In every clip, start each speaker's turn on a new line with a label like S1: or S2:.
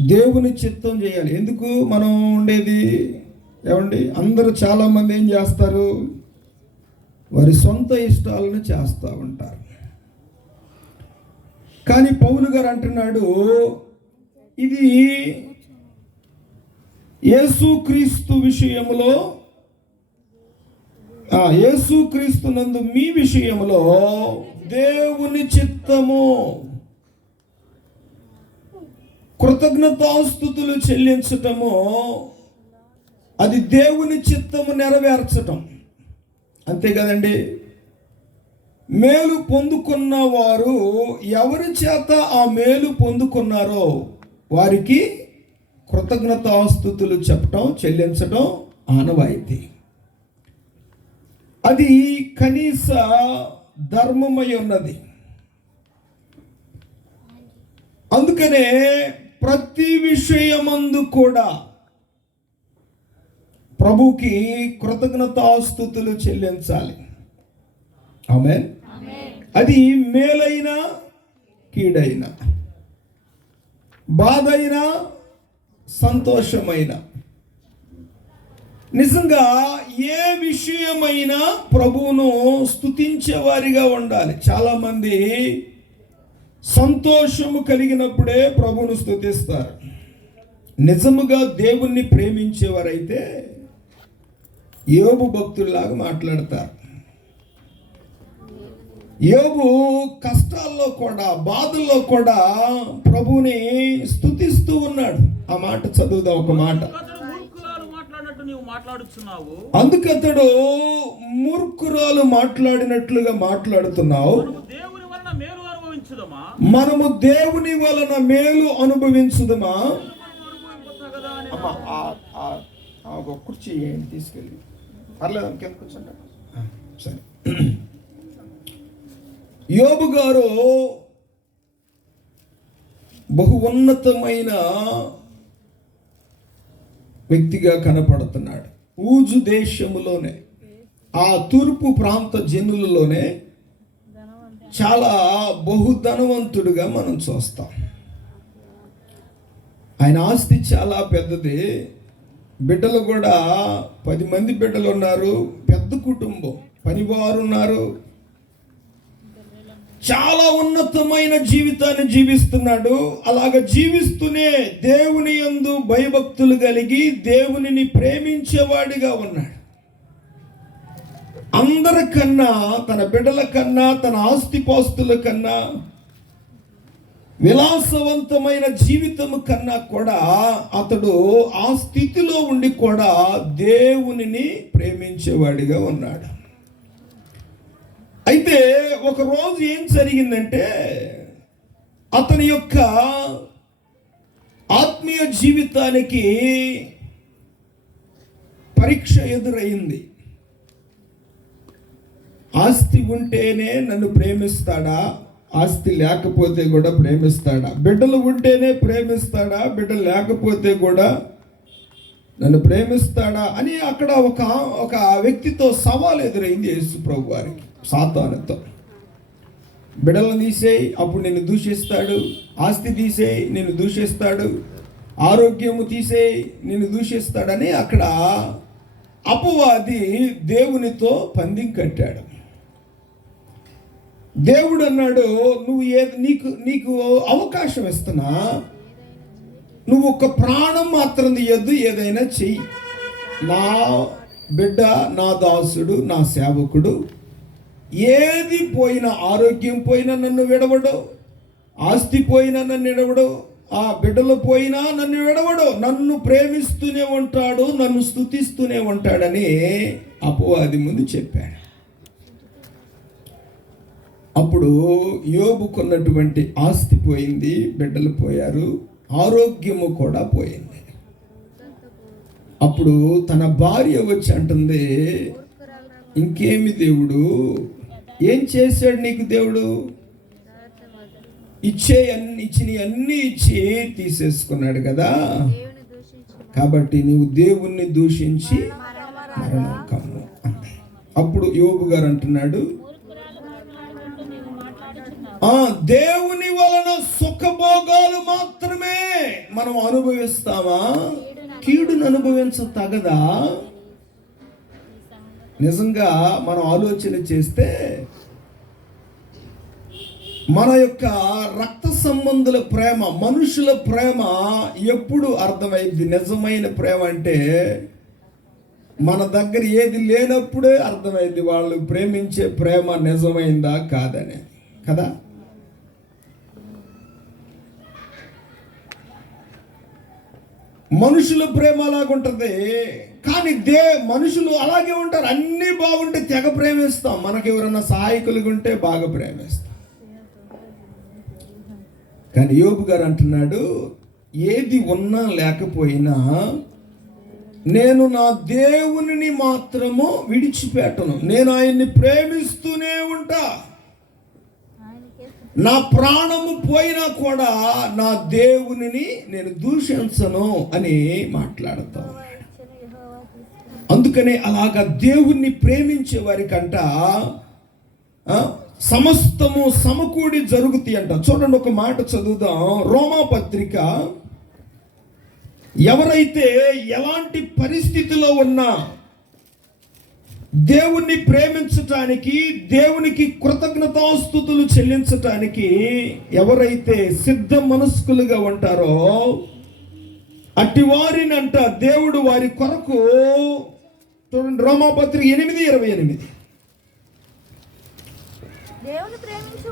S1: దేవుని చిత్తం చేయాలి. ఎందుకు మనం ఉండేది? ఏమండి? అందరూ చాలామంది ఏం చేస్తారు? వారి సొంత ఇష్టాలను చేస్తూ ఉంటారు. కానీ పౌలు గారు అంటున్నాడు ఇది యేసుక్రీస్తు విషయంలో యేసుక్రీస్తు నందు మీ విషయంలో దేవుని చిత్తము. కృతజ్ఞతాస్థుతులు చెల్లించటము అది దేవుని చిత్తము నెరవేర్చటం. అంతే కదండి? మేలు పొందుకున్న వారు ఎవరి చేత ఆ మేలు పొందుకున్నారో వారికి కృతజ్ఞతాస్థుతులు చెప్పటం చెల్లించటం ఆనవాయితీ. అది కనీస ధర్మమై ఉన్నది. అందుకనే ప్రతి విషయమందు కూడా ప్రభుకి కృతజ్ఞతాస్థుతులు చెల్లించాలి. ఆమె అది మేలైన కీడైన బాధైనా సంతోషమైన. నిజంగా ఏ విషయమైనా ప్రభువును స్తుతించేవారిగా ఉండాలి. చాలామంది సంతోషము కలిగినప్పుడే ప్రభువును స్తుతిస్తారు. నిజముగా దేవుణ్ణి ప్రేమించేవారైతే యోబు భక్తుల్లాగా మాట్లాడతారు. యోబు కష్టాల్లో కూడా బాధల్లో కూడా ప్రభువుని స్తుతిస్తూ ఉన్నాడు. ఆ మాట చదువుదాం ఒక మాట. అందుకతడు మూర్ఖురాలు మాట్లాడినట్లుగా మాట్లాడుతున్నావు.
S2: దేవుని వలన మేలు
S1: మనము దేవుని వలన మేలు అనుభవించుదమా? అమ్మా ఆ- ఒక కుర్చీ తీసుకెళ్ళి. పర్లేదు కింద సరే. యోబు గారు బహు ఉన్నతమైన వ్యక్తిగా కనపడుతున్నాడు. ఊజు దేశములోనే ఆ తూర్పు ప్రాంత జనులలోనే చాలా బహుధనవంతుడిగా మనం చూస్తాం. ఆయన ఆస్తి చాలా పెద్దది. బిడ్డలు కూడా పది మంది బిడ్డలు ఉన్నారు. పెద్ద కుటుంబం. పనివారు ఉన్నారు. చాలా ఉన్నతమైన జీవితాన్ని జీవిస్తున్నాడు. అలాగ జీవిస్తూనే దేవుని యందు భయభక్తులు కలిగి దేవునిని ప్రేమించేవాడిగా ఉన్నాడు. అందరికన్నా తన బిడ్డల కన్నా తన ఆస్తిపాస్తుల కన్నా విలాసవంతమైన జీవితం కన్నా కూడా అతడు ఆ స్థితిలో ఉండి కూడా దేవునిని ప్రేమించేవాడిగా ఉన్నాడు. అయితే ఒకరోజు ఏం జరిగిందంటే అతని యొక్క ఆత్మీయ జీవితానికి పరీక్ష ఎదురైంది. ఆస్తి ఉంటేనే నన్ను ప్రేమిస్తాడా? ఆస్తి లేకపోతే కూడా ప్రేమిస్తాడా? బిడ్డలు ఉంటేనే ప్రేమిస్తాడా? బిడ్డలు లేకపోతే కూడా నన్ను ప్రేమిస్తాడా? అని అక్కడ ఒక ఒక వ్యక్తితో సవాల్ ఎదురైంది యేసు ప్రభు వారికి సాతానుతో. బిడ్డలను తీసేయి అప్పుడు నేను దూషిస్తాడు. ఆస్తి తీసేయి నిన్ను దూషిస్తాడు. ఆరోగ్యము తీసేయి నేను దూషిస్తాడని అక్కడ అపవాది దేవునితో పందెం కట్టాడు. దేవుడు అన్నాడు నువ్వు ఏ నీకు నీకు అవకాశం ఇస్తున్నా. నువ్వు ఒక ప్రాణం మాత్రం తీయద్దు ఏదైనా చెయ్యి. నా బిడ్డ నా దాసుడు నా సేవకుడు ఏది పోయినా ఆరోగ్యం పోయినా నన్ను విడవడు. ఆస్తి పోయినా నన్ను విడవడు. ఆ బిడ్డలు పోయినా నన్ను విడవడు. నన్ను ప్రేమిస్తూనే ఉంటాడు నన్ను స్తుతిస్తూనే ఉంటాడని అపవాది ముందు చెప్పాడు. అప్పుడు యోబుకున్నటువంటి ఆస్తి పోయింది బిడ్డలు పోయారు ఆరోగ్యము కూడా పోయింది. అప్పుడు తన భార్య వచ్చి అంటుంది ఇంకేమి దేవుడు? ఏం చేశాడు నీకు దేవుడు? ఇచ్చే అన్ని ఇచ్చిన అన్నీ ఇచ్చి తీసేసుకున్నాడు కదా. కాబట్టి నీవు దేవుణ్ణి దూషించి మరణం కమ్ము అంది. అప్పుడు యోగు గారు అంటున్నాడు ఆ దేవుని వలన సుఖభోగాలు మాత్రమే మనం అనుభవిస్తామా? కీడును అనుభవించ తగదా నిజంగా మనం ఆలోచన చేస్తే మన యొక్క రక్త సంబంధుల ప్రేమ మనుషుల ప్రేమ ఎప్పుడు అర్థమైంది? నిజమైన ప్రేమ అంటే మన దగ్గర ఏది లేనప్పుడే అర్థమైంది. వాళ్ళు ప్రేమించే ప్రేమ నిజమైందా కాదనే కదా? మనుషుల ప్రేమ అలాగుంటుంది కానీ దే మనుషులు అలాగే ఉంటారు. అన్నీ బాగుంటే తెగ ప్రేమిస్తాం. మనకి ఎవరైనా సహాయకులుగా ఉంటే బాగా ప్రేమిస్తాం. కానీ యోబు గారు అంటున్నాడు ఏది ఉన్నా లేకపోయినా నేను నా దేవునిని మాత్రము విడిచిపెట్టను. నేను ఆయన్ని ప్రేమిస్తూనే ఉంటా. నా ప్రాణము పోయినా కూడా నా దేవునిని నేను దూషించను అని మాట్లాడతాను అందుకనే అలాగా దేవుణ్ణి ప్రేమించే వారికంట సమస్తము సమకూడి జరుగుతాయి అంట. చూడండి ఒక మాట చదువుదాం. రోమా పత్రిక ఎవరైతే ఎలాంటి పరిస్థితిలో ఉన్నా దేవుణ్ణి ప్రేమించటానికి దేవునికి కృతజ్ఞతాస్థుతులు చెల్లించటానికి ఎవరైతే సిద్ధ మనస్కులుగా ఉంటారో అట్టి వారిని అంట దేవుడు వారి కొరకు చూడండి రోమాపత్రిక ఎనిమిది ఇరవై ఎనిమిది.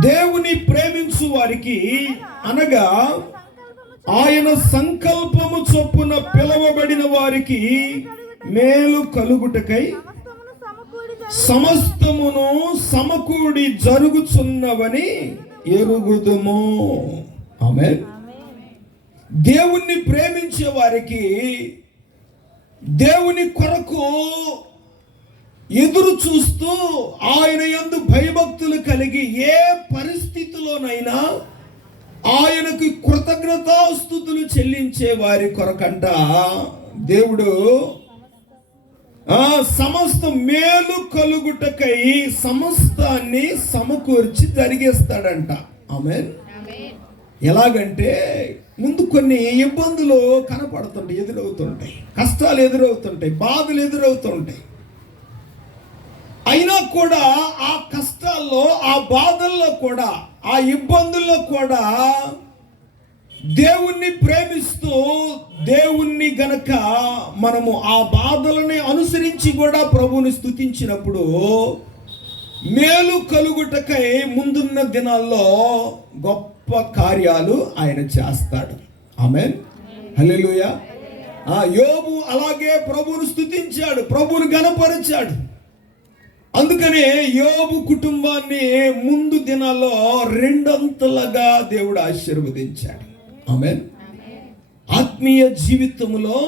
S3: దేవుని ప్రేమించు
S1: వారికి అనగా ఆయన సంకల్పము చొప్పున పిలవబడిన వారికి మేలు కలుగుటకై
S3: సమస్తమును సమకూడి
S1: జరుగుచున్నవని ఎరుగుదుము. ఆమె దేవుణ్ణి ప్రేమించే వారికి దేవుని కొరకు ఎదురు చూస్తూ ఆయన యందు భయభక్తులు కలిగి ఏ పరిస్థితిలోనైనా ఆయనకు కృతజ్ఞతాస్థుతులు చెల్లించే వారి కొరకంట దేవుడు సమస్త మేలు కలుగుటకై సమస్తాన్ని సమకూర్చి జరిగేస్తాడంట. ఆమె ఎలాగంటే ముందు కొన్ని ఇబ్బందులు కనపడుతుంటాయి ఎదురవుతుంటాయి. కష్టాలు ఎదురవుతుంటాయి బాధలు ఎదురవుతుంటాయి. అయినా కూడా ఆ కష్టాల్లో ఆ బాధల్లో కూడా ఆ ఇబ్బందుల్లో కూడా దేవుణ్ణి ప్రేమిస్తూ దేవుణ్ణి గనక మనము ఆ బాధలని అనుసరించి కూడా ప్రభుని స్థుతించినప్పుడు మేలు కలుగుటకై ముందున్న దినాల్లో గొప్ప కార్యాలు ఆయన చేస్తాడు. ఆమె హల్లెలూయ. ఆ యోబు అలాగే ప్రభుని స్థుతించాడు ప్రభుని గనపరిచాడు అందుకనే యోబు కుటుంబాన్ని ముందు దినాల్లో రెండంతలుగా దేవుడు ఆశీర్వదించాడు. ఆమె ఆత్మీయ జీవితంలో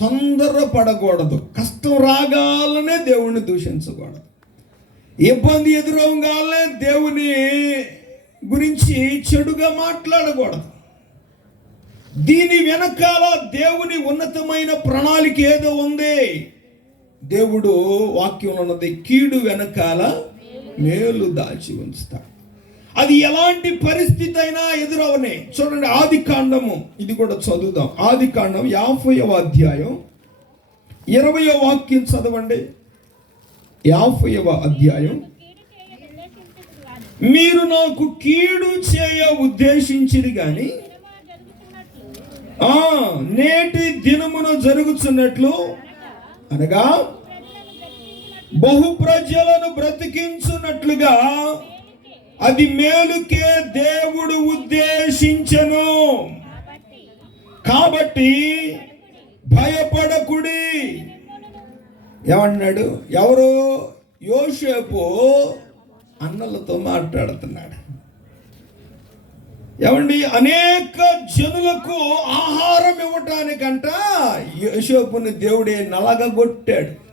S1: తొందర పడకూడదు కష్టం రాగాలనే దేవుణ్ణి దూషించకూడదు. ఇబ్బంది ఎదురవగానే దేవుని గురించి చెడుగా మాట్లాడకూడదు. దీని వెనకాల దేవుని ఉన్నతమైన ప్రణాళిక ఏదో ఉంది. దేవుడు వాక్యం ఉన్నది కీడు వెనకాల మేలు దాచి ఉంచుతాడు. అది ఎలాంటి పరిస్థితి అయినా ఎదురవనే. చూడండి ఆది కాండము. ఇది కూడా చదువుదాం. ఆది కాండం యాభైవ అధ్యాయం. ఇరవయో వాక్యం చదవండి. యాభైవ అధ్యాయం. మీరు నాకు కీడు చేయ ఉద్దేశించింది కానీ ఆ నేటి దినమున జరుగుతున్నట్లు అనగా బహు ప్రజలను బ్రతికించున్నట్లుగా అది మేలుకే దేవుడు ఉద్దేశించను. కాబట్టి భయపడకుడి. ఏమన్నాడు? ఎవరు యోసేపు అన్నలతో మాట్లాడుతున్నాడు. ఏమండి? అనేక జనులకు ఆహారం ఇవ్వటానికంట యోసేపుని దేవుడే నలగగొట్టాడు.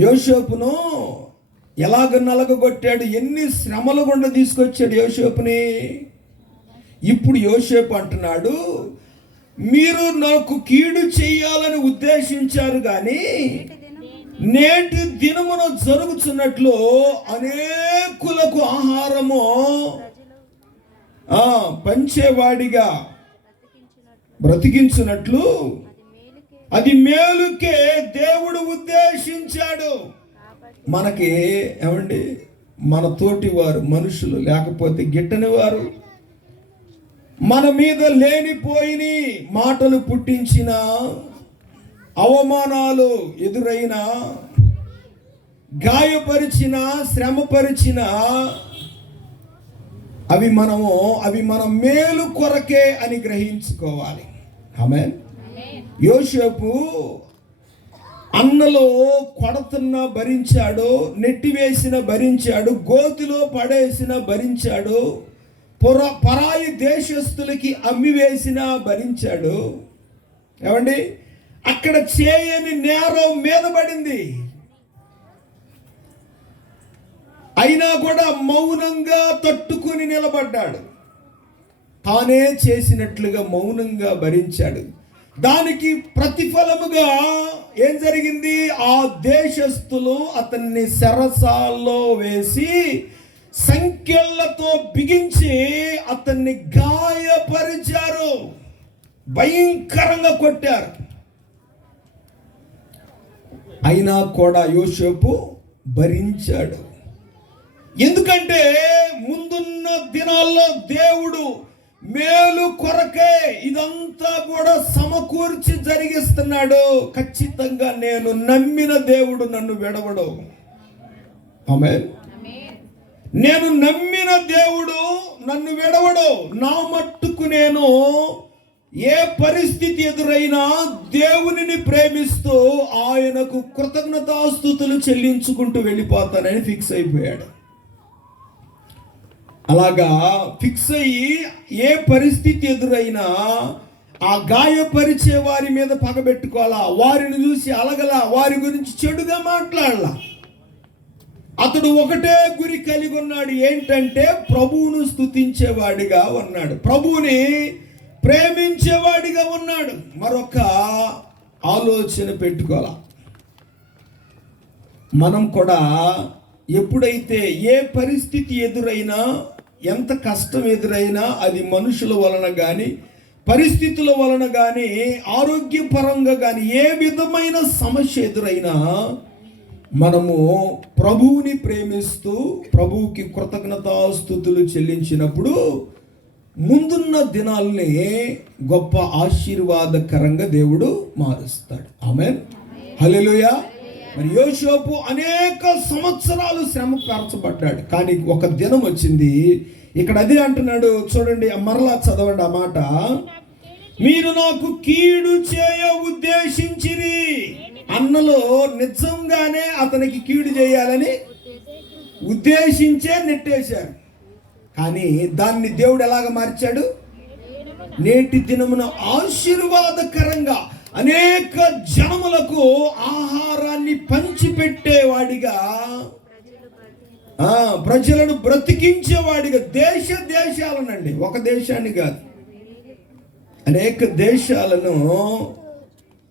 S1: యోసేపును ఎలాగ నలగగొట్టాడు? ఎన్ని శ్రమల గుండా తీసుకొచ్చాడు యోసేపుని? ఇప్పుడు యోసేపు అంటున్నాడు మీరు నాకు కీడు చేయాలని ఉద్దేశించారు కానీ నేటి దినమున జరుగుతున్నట్లు అనేకులకు ఆహారము పంచేవాడిగా బ్రతికించినట్లు అది మేలుకే దేవుడు ఉద్దేశించాడు. మనకి ఏమండి? మన తోటి వారు మనుషులు లేకపోతే గిట్టని వారు మన మీద లేనిపోయిన మాటలు పుట్టించిన అవమానాలు ఎదురైన గాయపరిచిన శ్రమపరిచిన అవి మనము అవి మన మేలు కొరకే అని గ్రహించుకోవాలి. ఆమె యోసేపు అన్నలో కొడతున్న భరించాడు నెట్టివేసిన భరించాడు గోతిలో పడేసిన భరించాడు పొర పరాయి దేశస్తులకి అమ్మివేసిన భరించాడు. ఏమండి? అక్కడ చేయని నేరం మీద పడింది. అయినా కూడా మౌనంగా తట్టుకుని నిలబడ్డాడు. తానే చేసినట్లుగా మౌనంగా భరించాడు. దానికి ప్రతిఫలముగా ఏం జరిగింది? ఆ దేశస్థులు అతన్ని సెరసాల్లో వేసి సంఖ్యలతో బిగించి అతన్ని గాయపరిచారు. భయంకరంగా కొట్టారు. అయినా కూడా యోసేపు భరించాడు. ఎందుకంటే ముందున్న దినాల్లో దేవుడు మేలు కొరకే ఇదంతా కూడా సమకూర్చి జరిగిస్తున్నాడు. ఖచ్చితంగా నేను నమ్మిన దేవుడు నన్ను విడవడు. ఆమె నేను నమ్మిన దేవుడు నన్ను విడవడు. నా మట్టుకు నేను ఏ పరిస్థితి ఎదురైనా దేవునిని ప్రేమిస్తూ ఆయనకు కృతజ్ఞతాస్థుతులు చెల్లించుకుంటూ వెళ్ళిపోతానని ఫిక్స్ అయిపోయాడు. అలాగా ఫిక్స్ అయ్యి ఏ పరిస్థితి ఎదురైనా ఆ గాయపరిచే వారి మీద పగబెట్టుకోవాలా? వారిని చూసి అలగల? వారి గురించి చెడుగా మాట్లాడాల? అతడు ఒకటే గురి కలిగి ఉన్నాడు. ఏంటంటే ప్రభువును స్తుతించేవాడిగా ఉన్నాడు. ప్రభువుని ప్రేమించేవాడిగా ఉన్నాడు. మరొక ఆలోచన పెట్టుకోవాలా? మనం కూడా ఎప్పుడైతే ఏ పరిస్థితి ఎదురైనా ఎంత కష్టం ఎదురైనా అది మనుషుల వలన కానీ పరిస్థితుల వలన కానీ ఆరోగ్యపరంగా కానీ ఏ విధమైన సమస్య ఎదురైనా మనము ప్రభువుని ప్రేమిస్తూ ప్రభువుకి కృతజ్ఞతాస్థుతులు చెల్లించినప్పుడు ముందున్న దినాల్ని గొప్ప ఆశీర్వాదకరంగా దేవుడు మారుస్తాడు. ఆమె హల్లెలూయా. మరి యోషోపు అనేక సంవత్సరాలు శ్రమ పరచబడ్డాడు. కానీ ఒక దినం వచ్చింది. ఇక్కడ అదే అంటున్నాడు. చూడండి మరలా చదవండి ఆ మాట. మీరు నాకు కీడు చేయ ఉద్దేశించిరి. అన్నలో నిజంగానే అతనికి కీడు చేయాలని ఉద్దేశించే నెట్టేశారు. కానీ దాన్ని దేవుడు ఎలాగ మార్చాడు? నేటి దినమున ఆశీర్వాదకరంగా అనేక జనములకు ఆహారాన్ని పంచిపెట్టేవాడిగా ప్రజలను బ్రతికించేవాడిగా దేశ దేశాలనండి. ఒక దేశాన్ని కాదు. అనేక దేశాలను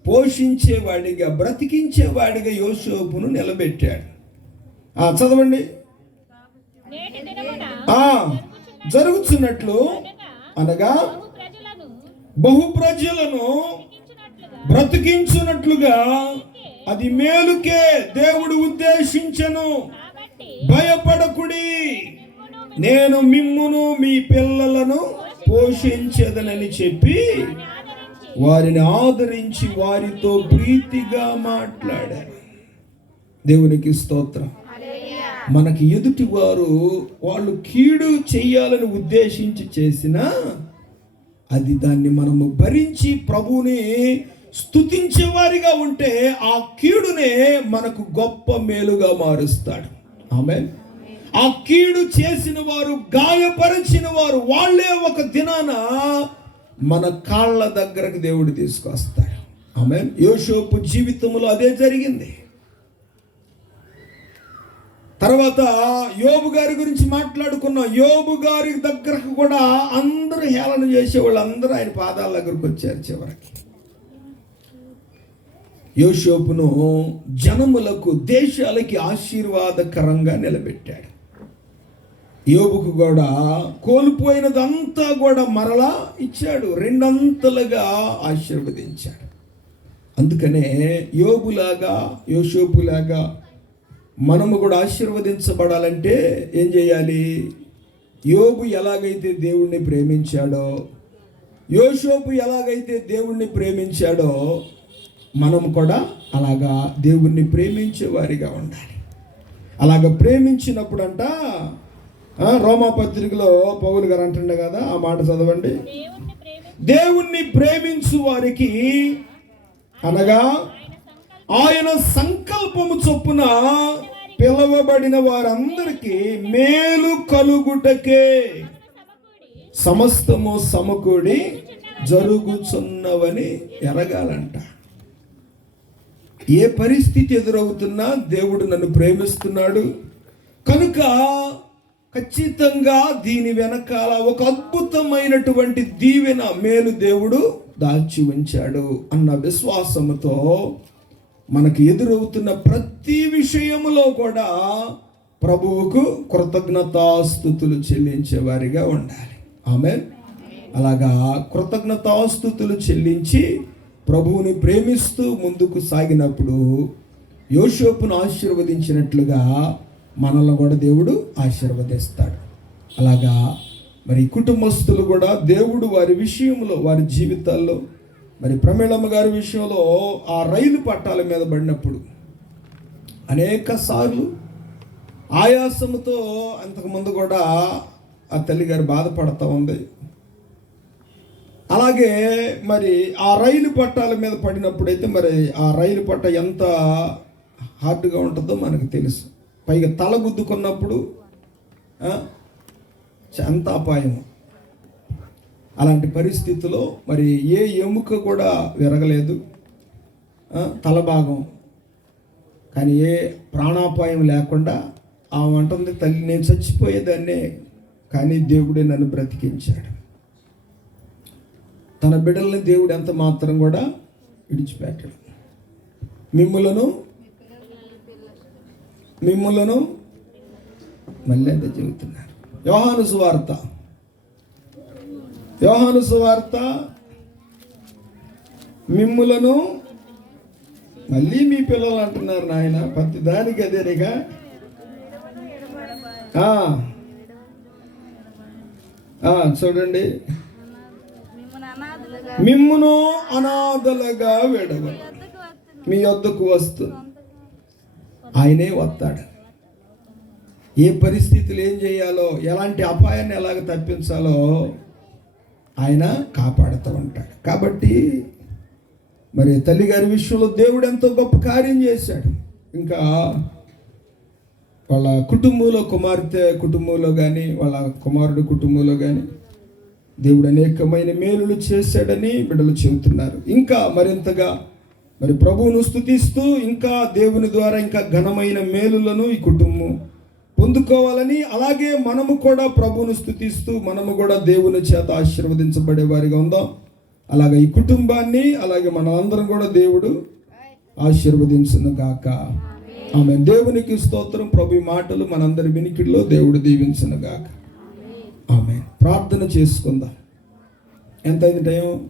S1: పోషించేవాడిగా బ్రతికించేవాడిగా యోసేపును నిలబెట్టాడు. ఆ, చదవండి. జరుగుతున్నట్లు అనగా
S4: బహు ప్రజలను
S1: బ్రతికించున్నట్లుగా అది మేలుకే దేవుడు ఉద్దేశించను. భయపడకుడి. నేను మిమ్మును మీ పిల్లలను పోషించదనని చెప్పి వారిని ఆదరించి వారితో ప్రీతిగా మాట్లాడారు దేవునికి స్తోత్రం. మనకి ఎదుటి వారు వాళ్ళు కీడు చెయ్యాలని ఉద్దేశించి చేసినా అది దాన్ని మనము భరించి ప్రభువుని స్థుతించేవారిగా ఉంటే ఆ కీడునే మనకు గొప్ప మేలుగా మారుస్తాడు. ఆమె ఆ కీడు చేసిన వారు గాయపరిచిన వారు వాళ్ళే ఒక దినాన మన కాళ్ళ దగ్గరకు దేవుడు తీసుకొస్తాడు. ఆమె యోషోపు జీవితంలో అదే జరిగింది. తర్వాత యోబు గారి గురించి మాట్లాడుకున్నాం యోబు గారి దగ్గరకు కూడా అందరూ హేళన చేసే వాళ్ళందరూ ఆయన పాదాల దగ్గరకు వచ్చారు చివరికి. యోషోపును జనములకు దేశాలకి ఆశీర్వాదకరంగా నిలబెట్టాడు. యోబుకు కూడా కోల్పోయినదంతా కూడా మరలా ఇచ్చాడు. రెండంతలుగా ఆశీర్వదించాడు. అందుకనే యోబులాగా యోషోపులాగా మనము కూడా ఆశీర్వదించబడాలంటే ఏం చేయాలి? యోబు ఎలాగైతే దేవుణ్ణి ప్రేమించాడో యోషోపు ఎలాగైతే దేవుణ్ణి ప్రేమించాడో మనం కూడా అలాగా దేవుణ్ణి ప్రేమించే వారిగా ఉండాలి. అలాగ ప్రేమించినప్పుడంట ఆ, రోమా పత్రికలో పౌలు గారు అంటుండే కదా ఆ మాట చదవండి.
S4: దేవుణ్ణి
S1: ప్రేమించు వారికి అనగా ఆయన సంకల్పము చొప్పున పిలవబడిన వారందరికీ మేలు కలుగుటకే సమస్తము సమకూడి జరుగుచున్నవని ఎరగాలంట. ఏ పరిస్థితి ఎదురవుతున్నా దేవుడు నన్ను ప్రేమిస్తున్నాడు. కనుక ఖచ్చితంగా దీని వెనకాల ఒక అద్భుతమైనటువంటి దీవెన మేలు దేవుడు దాచి ఉంచాడు అన్న విశ్వాసముతో మనకు ఎదురవుతున్న ప్రతి విషయములో కూడా ప్రభువుకు కృతజ్ఞతాస్థుతులు చెల్లించే వారిగా ఉండాలి. ఆమె అలాగా కృతజ్ఞతాస్థుతులు చెల్లించి ప్రభువుని ప్రేమిస్తూ ముందుకు సాగినప్పుడు యోషోపును ఆశీర్వదించినట్లుగా మనల్ని కూడా దేవుడు ఆశీర్వదిస్తాడు. అలాగా మరి కుటుంబస్తులు కూడా దేవుడు వారి విషయంలో వారి జీవితాల్లో మరి ప్రమేళమ్మ గారి విషయంలో ఆ రైలు పట్టాల మీద పడినప్పుడు అనేక సార్లు ఆయాసంతో అంతకుముందు కూడా ఆ తల్లిగారు బాధపడతా ఉంది. అలాగే మరి ఆ రైలు పట్టాల మీద పడినప్పుడైతే మరి ఆ రైలు పట్ట ఎంత హార్డ్గా ఉంటుందో మనకు తెలుసు. పైగా తల గుద్దుకున్నప్పుడు ఎంత అపాయం అలాంటి పరిస్థితిలో మరి ఏ ఎముక కూడా విరగలేదు తల భాగం. కానీ ఏ ప్రాణాపాయం లేకుండా ఆమె అంటుంది తల్లి నేను చచ్చిపోయేదాన్నే కానీ దేవుడే నన్ను బ్రతికించాడు. తన బిడ్డల్ని దేవుడు ఎంత మాత్రం కూడా విడిచిపెట్టాడు. మిమ్ములను మిమ్ములను మళ్ళీ అదే చెబుతున్నారు. యోహాను సువార్త. యోహాను సువార్త మిమ్ములను మళ్ళీ మీ పిల్లలు అంటున్నారు నాయన ప్రతి దానికి అదేనిగా? చూడండి. మిమ్మును అనాథలుగా విడవ మీ వద్దకు వస్తు. ఆయనే వస్తాడు. ఏ పరిస్థితులు ఏం చేయాలో ఎలాంటి అపాయాన్ని ఎలాగ తప్పించాలో ఆయన కాపాడుతూ ఉంటాడు. కాబట్టి మరి తల్లిగారి విషయంలో దేవుడు ఎంతో గొప్ప కార్యం చేశాడు. ఇంకా వాళ్ళ కుటుంబంలో కుమార్తె కుటుంబంలో కానీ వాళ్ళ కుమారుడు కుటుంబంలో కానీ దేవుడు అనేకమైన మేలులు చేశాడని బిడ్డలు చెబుతున్నారు. ఇంకా మరింతగా మరి ప్రభువును స్థుతిస్తూ ఇంకా దేవుని ద్వారా ఇంకా ఘనమైన మేలులను ఈ కుటుంబం పొందుకోవాలని అలాగే మనము కూడా ప్రభువును స్థుతిస్తూ మనము కూడా దేవుని చేత ఆశీర్వదించబడే వారిగా ఉందాం. అలాగే ఈ కుటుంబాన్ని అలాగే మనందరం కూడా దేవుడు ఆశీర్వదించును గాక. ఆమె దేవునికి స్తోత్రం ప్రభు మాటలు మనందరి వినికిడిలో దేవుడు దీవించును గాక. ఆమె ప్రార్థన చేసుకుందాం. ఎంత అయింది టైం?